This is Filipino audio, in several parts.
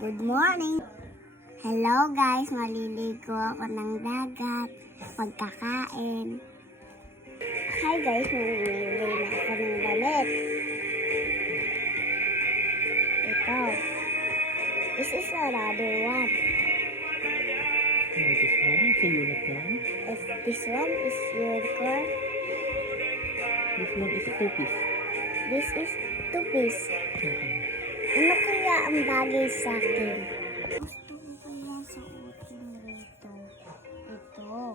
Good morning! Hello guys! Maliligo ako ng dagat. Magkakain. Hi guys! Mamimili na ako ng damit. Ito. This is another one. This one is a unicorn. This one is unicorn. This one is a two-piece. This is two-piece. Okay. Ano kaya ang bagay sa akin? Gusto ko kaya suotin rito. Ito.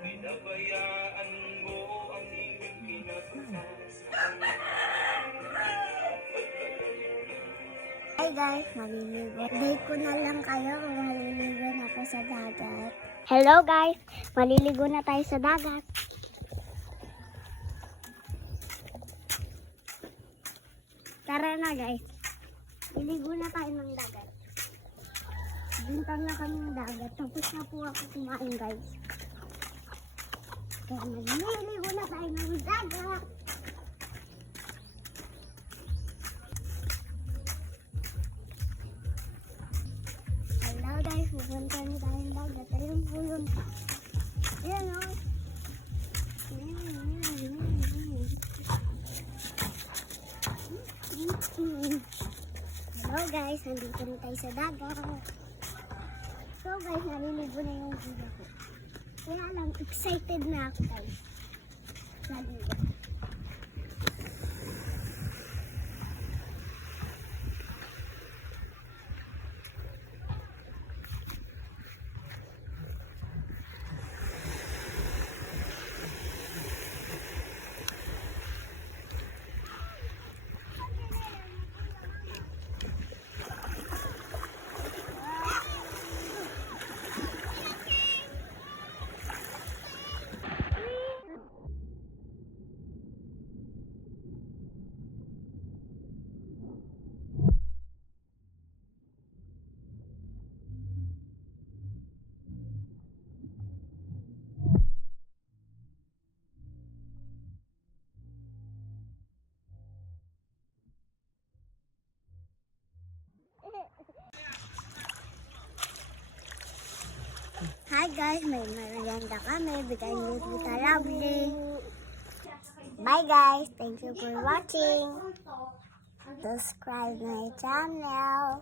Pinabayaan mo ang iyong kinabukasan. Hi guys, maliligo. Day ko na lang kayo kung maliligo na ako sa dagat. Hello guys, maliligo na tayo sa dagat. Tara na guys, liligo na tayo ng dagat. Bintang na kami ng dagat, tapos na po ako kumain guys. Kaya maliligo na tayo ng dagat. Hello guys, pupunta na tayo ng dagat. Ayun po yun. Ayan o. Hello guys, nandito na tayo sa dagat. So guys, naliligo na yung video ko. Kaya lang, excited na ako guys. Naligo. Hi guys, may merienda kami. Bigay niyo Tita Lovely. Bye guys, thank you for watching. Subscribe my channel.